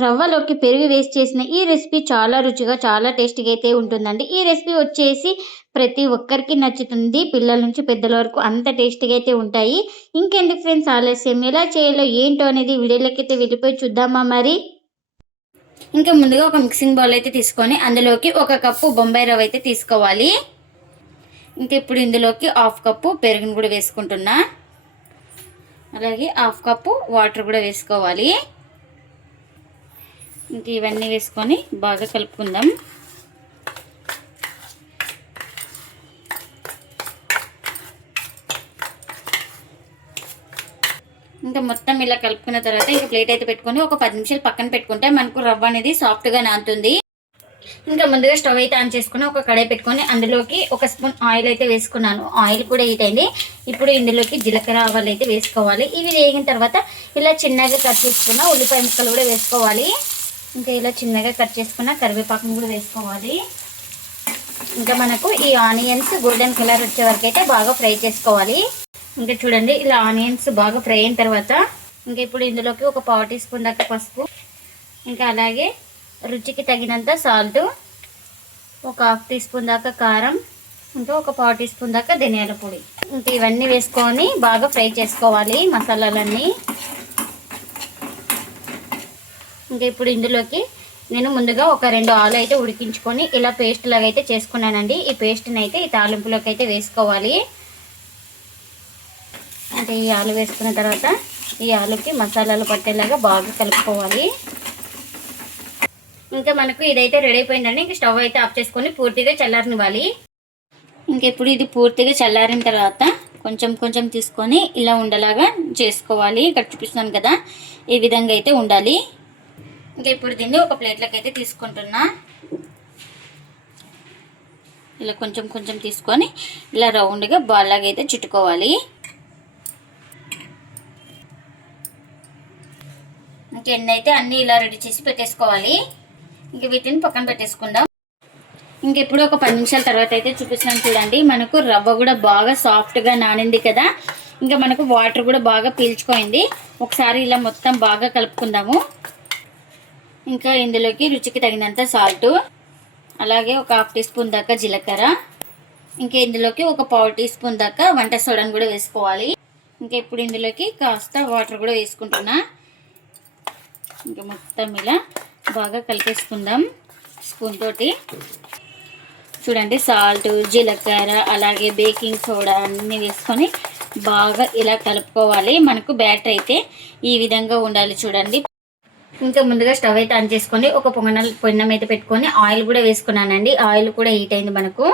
రవ్వలోకి పెరుగు వేసి చేసిన ఈ రెసిపీ చాలా రుచిగా, చాలా టేస్టీగా అయితే ఉంటుందండి. ఈ రెసిపీ వచ్చేసి ప్రతి ఒక్కరికి నచ్చుతుంది. పిల్లల నుంచి పెద్దల వరకు అంత టేస్టీగా అయితే ఉంటాయి. ఇంకెందుకు ఫ్రెండ్స్ ఆలస్యం, ఎలా చేయాలో ఏంటో అనేది వీడియోలోకైతే వెళ్ళిపోయి చూద్దామా మరి. ఇంకా ముందుగా ఒక మిక్సింగ్ బౌల్ అయితే తీసుకొని అందులోకి 1 కప్పు బొంబాయి రవ్వ అయితే తీసుకోవాలి. ఇంకా ఇప్పుడు ఇందులోకి 1/2 కప్పు పెరుగును కూడా వేసుకుంటున్నా. అలాగే 1/2 కప్పు వాటర్ కూడా వేసుకోవాలి. ఇంక ఇవన్నీ వేసుకొని బాగా కలుపుకుందాం. ఇంకా మొత్తం ఇలా కలుపుకున్న తర్వాత ఇంకా ప్లేట్ అయితే పెట్టుకొని ఒక 10 నిమిషాలు పక్కన పెట్టుకుంటే మనకు రవ్వ అనేది సాఫ్ట్గా నానుతుంది. ఇంకా ముందుగా స్టవ్ అయితే ఆన్ చేసుకుని ఒక కడాయి పెట్టుకొని అందులోకి 1 స్పూన్ ఆయిల్ అయితే వేసుకున్నాను. ఆయిల్ కూడా హీట్ అయింది. ఇప్పుడు ఇందులోకి జీలకర్ర ఆవాలు అయితే వేసుకోవాలి. ఇవి వేగిన తర్వాత ఇలా చిన్నగా కట్ చేసుకున్న ఉల్లిపాయ ముక్కలు కూడా వేసుకోవాలి. ఇంకా ఇలా చిన్నగా కట్ చేసుకున్న కరివేపాకును కూడా వేసుకోవాలి. ఇంకా మనకు ఈ ఆనియన్స్ గోల్డెన్ కలర్ వచ్చే వరకు అయితే బాగా ఫ్రై చేసుకోవాలి. ఇంకా చూడండి ఇలా ఆనియన్స్ బాగా ఫ్రై అయిన తర్వాత ఇంకా ఇప్పుడు ఇందులోకి ఒక 1/4 టీ స్పూన్ దాకా పసుపు, ఇంకా అలాగే రుచికి తగినంత సాల్ట్, ఒక 1/2 టీ స్పూన్ దాకా కారం, ఇంకా ఒక 1/4 టీ స్పూన్ దాకా ధనియాల పొడి. ఇంకా ఇవన్నీ వేసుకొని బాగా ఫ్రై చేసుకోవాలి మసాలాలన్నీ. ఇంకా ఇప్పుడు ఇందులోకి నేను ముందుగా ఒక 2 ఆలు అయితే ఉడికించుకొని ఇలా పేస్ట్ లాగా అయితే చేసుకున్నానండి. ఈ పేస్ట్ని అయితే ఈ తాలింపులోకి అయితే వేసుకోవాలి. అంటే ఈ ఆలు వేసుకున్న తర్వాత ఈ ఆలుకి మసాలాలు పట్టేలాగా బాగా కలుపుకోవాలి. ఇంకా మనకు ఇదైతే రెడీ అయిపోయిందండి. ఇంకా స్టవ్ అయితే ఆఫ్ చేసుకొని పూర్తిగా చల్లారనివ్వాలి. ఇంకా ఇప్పుడు ఇది పూర్తిగా చల్లారిన తర్వాత కొంచెం కొంచెం తీసుకొని ఇలా ఉండలాగా చేసుకోవాలి. ఇక్కడ చూపిస్తున్నాను కదా, ఈ విధంగా అయితే ఉండాలి. ఇంకా ఇప్పుడు దీన్ని ఒక ప్లేట్లోకి అయితే తీసుకుంటున్నా. ఇలా కొంచెం కొంచెం తీసుకొని ఇలా రౌండ్గా బాల్ లాగా అయితే చుట్టుకోవాలి. ఇంకా ఎన్ని అయితే అన్నీ ఇలా రెడీ చేసి పెట్టేసుకోవాలి. ఇంక వీటిని పక్కన పెట్టేసుకుందాం. ఇంక ఇప్పుడు ఒక 10 నిమిషాల తర్వాత అయితే చూపిస్తున్నాను చూడండి. మనకు రవ్వ కూడా బాగా సాఫ్ట్గా నానింది కదా. ఇంకా మనకు వాటర్ కూడా బాగా పీల్చుకోయింది. ఒకసారి ఇలా మొత్తం బాగా కలుపుకుందాము. ఇంకా ఇందులోకి రుచికి తగినంత సాల్ట్, అలాగే ఒక 1/2 టీ స్పూన్ దాకా జీలకర్ర, ఇంకా ఇందులోకి ఒక 1/4 టీ స్పూన్ దాకా వంట సోడాను కూడా వేసుకోవాలి. ఇంకా ఇప్పుడు ఇందులోకి కాస్త వాటర్ కూడా వేసుకుంటున్నా. ఇంకా మొత్తం ఇలా బాగా కలిపేసుకుందాం స్పూన్ తోటి. చూడండి సాల్ట్, జీలకర్ర, అలాగే బేకింగ్ సోడా అన్నీ వేసుకొని బాగా ఇలా కలుపుకోవాలి. మనకు బ్యాటర్ అయితే ఈ విధంగా ఉండాలి చూడండి. ఇంకా ముందుగా స్టవ్ అయితే ఆన్ చేసుకొని ఒక పొన్నం అయితే పెట్టుకొని ఆయిల్ కూడా వేసుకున్నానండి. ఆయిల్ కూడా హీట్ అయింది మనకు.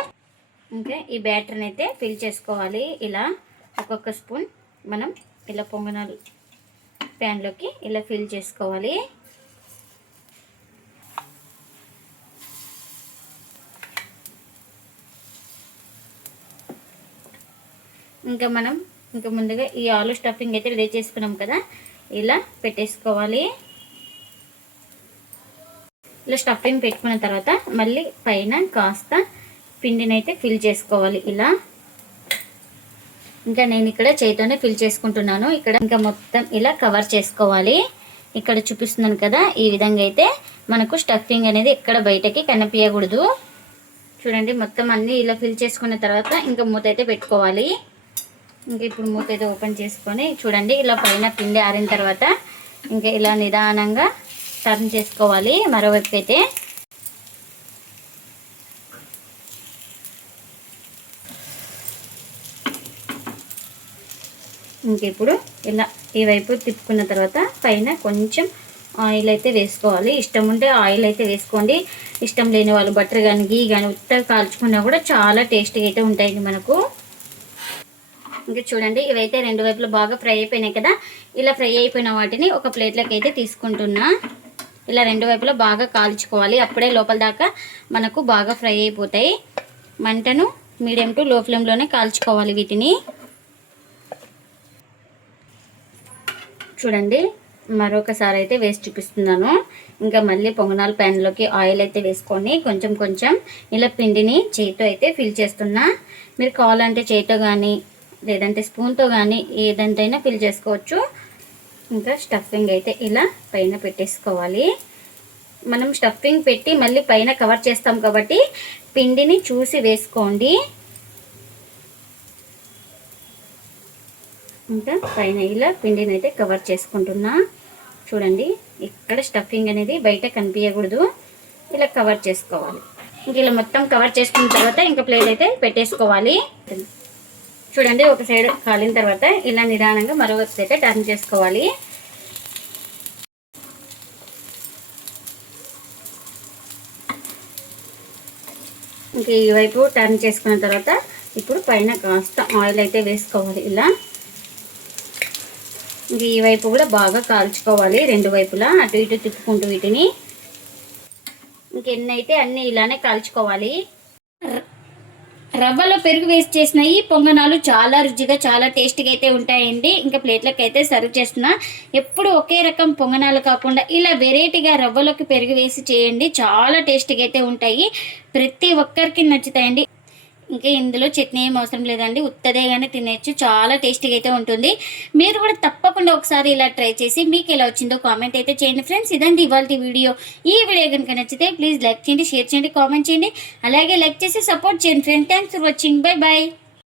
ఇంకా ఈ బ్యాటర్ని అయితే ఫిల్ చేసుకోవాలి. ఇలా ఒక్కొక్క స్పూన్ మనం ఇలా పొంగనాలు ప్యాన్లోకి ఇలా ఫిల్ చేసుకోవాలి. ఇంకా ముందుగా ఈ ఆలు స్టఫింగ్ అయితే రెడీ చేసుకున్నాం కదా, ఇలా పెట్టేసుకోవాలి. ఇలా స్టఫింగ్ పెట్టుకున్న తర్వాత మళ్ళీ పైన కాస్త పిండిని అయితే ఫిల్ చేసుకోవాలి ఇలా. ఇంకా నేను ఇక్కడ చేతితోనే ఫిల్ చేసుకుంటున్నాను. ఇక్కడ ఇంకా మొత్తం ఇలా కవర్ చేసుకోవాలి. ఇక్కడ చూపిస్తున్నాను కదా, ఈ విధంగా అయితే మనకు స్టఫింగ్ అనేది ఎక్కడ బయటకి కనిపించకూడదు. చూడండి మొత్తం అన్నీ ఇలా ఫిల్ చేసుకున్న తర్వాత ఇంకా మూత అయితే పెట్టుకోవాలి. ఇంకా ఇప్పుడు మూత అయితే ఓపెన్ చేసుకొని చూడండి ఇలా పైన పిండి ఆరిన తర్వాత ఇంకా ఇలా నిదానంగా టర్న్ చేసుకోవాలి మరోవైపు అయితే. ఇంక ఇప్పుడు ఇలా ఈ వైపు తిప్పుకున్న తర్వాత పైన కొంచెం ఆయిల్ అయితే వేసుకోవాలి. ఇష్టం ఉంటే ఆయిల్ అయితే వేసుకోండి. ఇష్టం లేని వాళ్ళు బటర్ కానీ గీ కానీ ఉత్తగా కాల్చుకున్నా కూడా చాలా టేస్టీగా అయితే ఉంటాయి మనకు. ఇంకా చూడండి ఇవైతే 2 వైపులు బాగా ఫ్రై అయిపోయినాయి కదా. ఇలా ఫ్రై అయిపోయిన వాటిని ఒక ప్లేట్లోకి అయితే తీసుకుంటున్నా. ఇలా 2 వైపులా బాగా కాల్చుకోవాలి. అప్పుడే లోపల దాకా మనకు బాగా ఫ్రై అయిపోతాయి. మంటను మీడియం టు లో ఫ్లేమ్లోనే కాల్చుకోవాలి వీటిని. చూడండి మరొకసారి అయితే వేసి చూపిస్తున్నాను. ఇంకా మళ్ళీ పొంగనాల ప్యాన్లోకి ఆయిల్ అయితే వేసుకొని కొంచెం కొంచెం ఇలా పిండిని చేతితో అయితే ఫిల్ చేస్తున్నా. మీరు కావాలంటే చేతితో కానీ లేదంటే స్పూన్తో కానీ ఏదంటైనా ఫిల్ చేసుకోవచ్చు. ఇంకా స్టఫింగ్ అయితే ఇలా పైన పెట్టేసుకోవాలి. మనం స్టఫింగ్ పెట్టి మళ్ళీ పైన కవర్ చేస్తాం కాబట్టి పిండిని చూసి వేసుకోండి. ఇంకా పైన ఇలా పిండిని అయితే కవర్ చేసుకుంటున్నా. చూడండి, ఇక్కడ స్టఫింగ్ అనేది బయట కనిపించకూడదు, ఇలా కవర్ చేసుకోవాలి. ఇంక ఇలా మొత్తం కవర్ చేసుకున్న తర్వాత ఇంకా ప్లేట్ అయితే పెట్టేసుకోవాలి. చూడండి, ఒక సైడ్ కాలిన తర్వాత ఇలా నిదానంగా మరొక అయితే టర్న్ చేసుకోవాలి. ఇంక ఈ వైపు టర్న్ చేసుకున్న తర్వాత ఇప్పుడు పైన కాస్త ఆయిల్ అయితే వేసుకోవాలి ఇలా. ఇంక ఈ వైపు కూడా బాగా కాల్చుకోవాలి, రెండు వైపులా అటు ఇటు తిప్పుకుంటూ వీటిని. ఇంకెన్నైతే అన్నీ ఇలానే కాల్చుకోవాలి. రవ్వలో పెరుగు వేస్ట్ చేసిన ఈ పొంగనాలు చాలా రుచిగా చాలా టేస్టీగా అయితే ఉంటాయండి. ఇంకా ప్లేట్లకు అయితే సర్వ్ చేస్తున్నా. ఎప్పుడు ఒకే రకం పొంగనాలు కాకుండా ఇలా వెరైటీగా రవ్వలోకి పెరుగు వేసి చేయండి, చాలా టేస్టీగా అయితే ఉంటాయి. ప్రతి ఒక్కరికి నచ్చుతాయండి. ఇంకా ఇందులో చట్నీ ఏం అవసరం లేదండి, ఉత్తదే కానీ తినేయచ్చు, చాలా టేస్టీగా అయితే ఉంటుంది. మీరు కూడా తప్పకుండా ఒకసారి ఇలా ట్రై చేసి మీకు ఎలా వచ్చిందో కామెంట్ అయితే చేయండి ఫ్రెండ్స్. ఇదండి ఇవాళ వీడియో. ఈ వీడియో కనుక నచ్చితే ప్లీజ్ లైక్ చేయండి, షేర్ చేయండి, కామెంట్ చేయండి. అలాగే లైక్ చేసి సపోర్ట్ చేయండి friends. Thanks for watching. Bye bye.